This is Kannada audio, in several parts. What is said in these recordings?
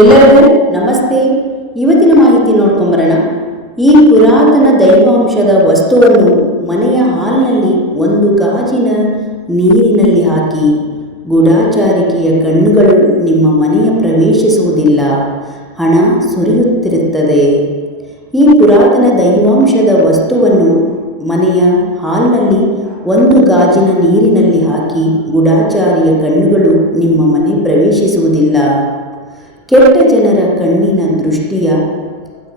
ಎಲ್ಲರಿಗೂ ನಮಸ್ತೆ. ಇವತ್ತಿನ ಮಾಹಿತಿ ನೋಡ್ಕೊಂಬರೋಣ ಈ ಪುರಾತನ ದೈವಾಂಶದ ವಸ್ತುವನ್ನು ಮನೆಯ ಹಾಲ್ನಲ್ಲಿ ಒಂದು ಗಾಜಿನ ನೀರಿನಲ್ಲಿ ಹಾಕಿ ಗೂಢಾಚಾರಿಕೆಯ ಕಣ್ಣುಗಳು ನಿಮ್ಮ ಮನೆಯ ಪ್ರವೇಶಿಸುವುದಿಲ್ಲ. ಹಣ ಸುರಿಯುತ್ತಿರುತ್ತದೆ. ಈ ಪುರಾತನ ದೈವಾಂಶದ ವಸ್ತುವನ್ನು ಮನೆಯ ಹಾಲ್ನಲ್ಲಿ ಒಂದು ಗಾಜಿನ ನೀರಿನಲ್ಲಿ ಹಾಕಿ ಗೂಢಾಚಾರಿಯ ಕಣ್ಣುಗಳು ನಿಮ್ಮ ಮನೆ ಪ್ರವೇಶಿಸುವುದಿಲ್ಲ. ಕೆಟ್ಟ ಜನರ ಕಣ್ಣಿನ ದೃಷ್ಟಿಯ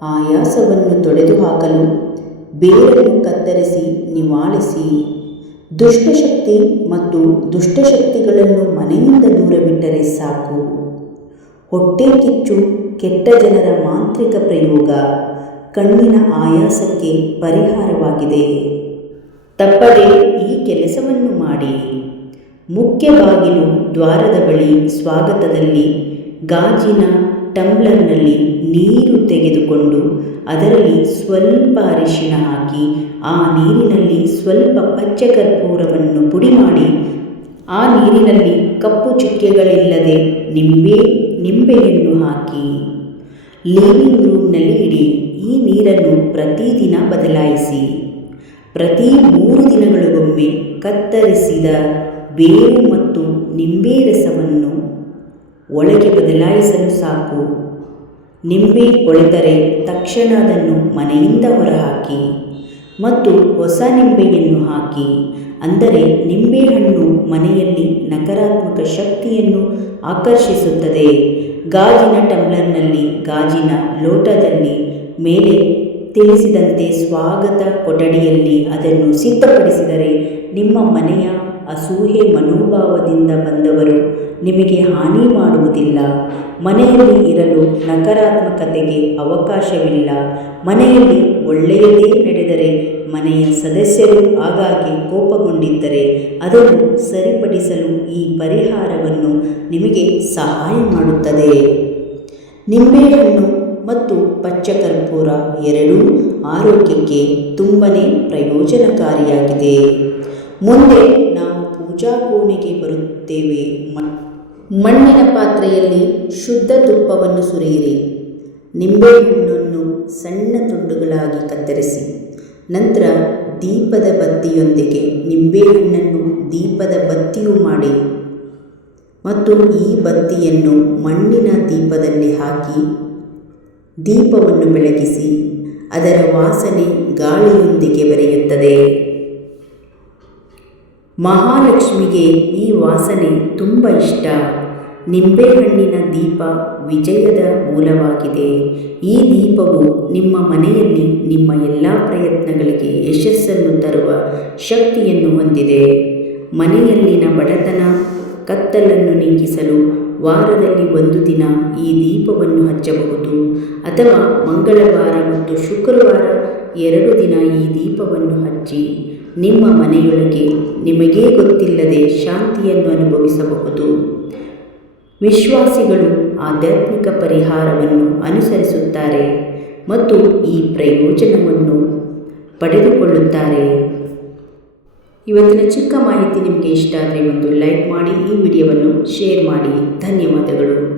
ಆಯಾಸವನ್ನು ತೊಡೆದುಹಾಕಲು ಬೇರನ್ನು ಕತ್ತರಿಸಿ ನಿವಾಳಿಸಿ. ದುಷ್ಟಶಕ್ತಿ ಮತ್ತು ದುಷ್ಟಶಕ್ತಿಗಳನ್ನು ಮನೆಯಿಂದ ದೂರವಿಟ್ಟರೆ ಸಾಕು. ಹೊಟ್ಟೆ ಕಿಚ್ಚು ಕೆಟ್ಟ ಜನರ ಮಾಂತ್ರಿಕ ಪ್ರಯೋಗ ಕಣ್ಣಿನ ಆಯಾಸಕ್ಕೆ ಪರಿಹಾರವಾಗಿದೆ. ತಪ್ಪದೆ ಈ ಕೆಲಸವನ್ನು ಮಾಡಿ. ಮುಖ್ಯವಾಗಿ ದ್ವಾರದ ಬಳಿ ಸ್ವಾಗತದಲ್ಲಿ ಗಾಜಿನ ಟಂಬ್ಲರ್ನಲ್ಲಿ ನೀರು ತೆಗೆದುಕೊಂಡು ಅದರಲ್ಲಿ ಸ್ವಲ್ಪ ಅರಿಶಿನ ಹಾಕಿ, ಆ ನೀರಿನಲ್ಲಿ ಸ್ವಲ್ಪ ಪಚ್ಚ ಕರ್ಪೂರವನ್ನು ಪುಡಿ ಮಾಡಿ, ಆ ನೀರಿನಲ್ಲಿ ಕಪ್ಪು ಚುಕ್ಕೆಗಳಿಲ್ಲದೆ ನಿಂಬೆ ನಿಂಬೆಯನ್ನು ಹಾಕಿ. ಲಿವಿಂಗ್ ರೂಮ್ನಲ್ಲಿ ಇಡಿ, ಈ ನೀರನ್ನು ಪ್ರತಿದಿನ ಬದಲಾಯಿಸಿ. ಪ್ರತಿ ಮೂರು ದಿನಗಳಿಗೊಮ್ಮೆ ಕತ್ತರಿಸಿದ ಬೇವು ಮತ್ತು ನಿಂಬೆ ರಸವನ್ನು ಒಳಗೆ ಬದಲಾಯಿಸಲು ಸಾಕು. ನಿಂಬೆ ಕೊಳೆತರೆ ತಕ್ಷಣ ಅದನ್ನು ಮನೆಯಿಂದ ಹೊರಹಾಕಿ ಮತ್ತು ಹೊಸ ನಿಂಬೆಯನ್ನು ಹಾಕಿ, ಅಂದರೆ ನಿಂಬೆಹಣ್ಣು ಮನೆಯಲ್ಲಿ ನಕಾರಾತ್ಮಕ ಶಕ್ತಿಯನ್ನು ಆಕರ್ಷಿಸುತ್ತದೆ. ಗಾಜಿನ ಟಂಬ್ಲರ್ನಲ್ಲಿ ಗಾಜಿನ ಲೋಟದಲ್ಲಿ ಮೇಲೆ ತಿಳಿಸಿದಂತೆ ಸ್ವಾಗತ ಕೊಠಡಿಯಲ್ಲಿ ಅದನ್ನು ಸಿದ್ಧಪಡಿಸಿದರೆ ನಿಮ್ಮ ಮನೆಯ ಅಸೂಹೆ ಮನೋಭಾವದಿಂದ ಬಂದವರು ನಿಮಗೆ ಹಾನಿ ಮಾಡುವುದಿಲ್ಲ. ಮನೆಯಲ್ಲಿ ಇರಲು ನಕಾರಾತ್ಮಕತೆಗೆ ಅವಕಾಶವಿಲ್ಲ. ಮನೆಯಲ್ಲಿ ಒಳ್ಳೆಯದೇ ನಡೆದರೆ ಮನೆಯ ಸದಸ್ಯರು ಆಗಾಗ್ಗೆ ಕೋಪಗೊಂಡಿದ್ದರೆ ಅದನ್ನು ಸರಿಪಡಿಸಲು ಈ ಪರಿಹಾರವನ್ನು ನಿಮಗೆ ಸಹಾಯ ಮಾಡುತ್ತದೆ. ನಿಂಬೆಹಣ್ಣು ಮತ್ತು ಪಚ್ಚಕರ್ಪೂರ ಎರಡೂ ಆರೋಗ್ಯಕ್ಕೆ ತುಂಬನೇ ಪ್ರಯೋಜನಕಾರಿಯಾಗಿದೆ. ಮುಂದೆ ನಾವು ಪೂಜಾ ಕೋಣೆಗೆ ಬರುತ್ತೇವೆ. ಮಣ್ಣಿನ ಪಾತ್ರೆಯಲ್ಲಿ ಶುದ್ಧ ತುಪ್ಪವನ್ನು ಸುರಿಯಿರಿ. ನಿಂಬೆಹಣ್ಣನ್ನು ಸಣ್ಣ ತುಂಡುಗಳಾಗಿ ಕತ್ತರಿಸಿ. ನಂತರ ದೀಪದ ಬತ್ತಿಯೊಂದಿಗೆ ನಿಂಬೆಹಣ್ಣನ್ನು ದೀಪದ ಬತ್ತಿಯು ಮಾಡಿ. ಮತ್ತು ಈ ಬತ್ತಿಯನ್ನು ಮಣ್ಣಿನ ದೀಪದಲ್ಲಿ ಹಾಕಿ ದೀಪವನ್ನು ಬೆಳಗಿಸಿ ಅದರ ವಾಸನೆ ಗಾಳಿಯೊಂದಿಗೆ ಬೆರೆಯುತ್ತದೆ. ಮಹಾಲಕ್ಷ್ಮಿಗೆ ಈ ವಾಸನೆ ತುಂಬ ಇಷ್ಟ. ನಿಂಬೆಹಣ್ಣಿನ ದೀಪ ವಿಜಯದ ಮೂಲವಾಗಿದೆ. ಈ ದೀಪವು ನಿಮ್ಮ ಮನೆಯಲ್ಲಿ ನಿಮ್ಮ ಎಲ್ಲ ಪ್ರಯತ್ನಗಳಿಗೆ ಯಶಸ್ಸನ್ನು ತರುವ ಶಕ್ತಿಯನ್ನು ಹೊಂದಿದೆ. ಮನೆಯಲ್ಲಿನ ಬಡತನ, ಕತ್ತಲನ್ನು ನೀಗಿಸಲು ವಾರದಲ್ಲಿ ಒಂದು ದಿನ ಈ ದೀಪವನ್ನು ಹಚ್ಚಬಹುದು. ಅಥವಾ ಮಂಗಳವಾರ ಮತ್ತು ಶುಕ್ರವಾರ ಎರಡು ದಿನ ಈ ದೀಪವನ್ನು ಹಚ್ಚಿ ನಿಮ್ಮ ಮನೆಯೊಳಗೆ ನಿಮಗೇ ಗೊತ್ತಿಲ್ಲದೆ ಶಾಂತಿಯನ್ನು ಅನುಭವಿಸಬಹುದು. ವಿಶ್ವಾಸಿಗಳು ಆಧ್ಯಾತ್ಮಿಕ ಪರಿಹಾರವನ್ನು ಅನುಸರಿಸುತ್ತಾರೆ ಮತ್ತು ಈ ಪ್ರಯೋಜನವನ್ನು ಪಡೆದುಕೊಳ್ಳುತ್ತಾರೆ. ಇವತ್ತಿನ ಚಿಕ್ಕ ಮಾಹಿತಿ ನಿಮಗೆ ಇಷ್ಟ ಆದರೆ ಒಂದು ಲೈಕ್ ಮಾಡಿ, ಈ ವಿಡಿಯೋವನ್ನು ಶೇರ್ ಮಾಡಿ. ಧನ್ಯವಾದಗಳು.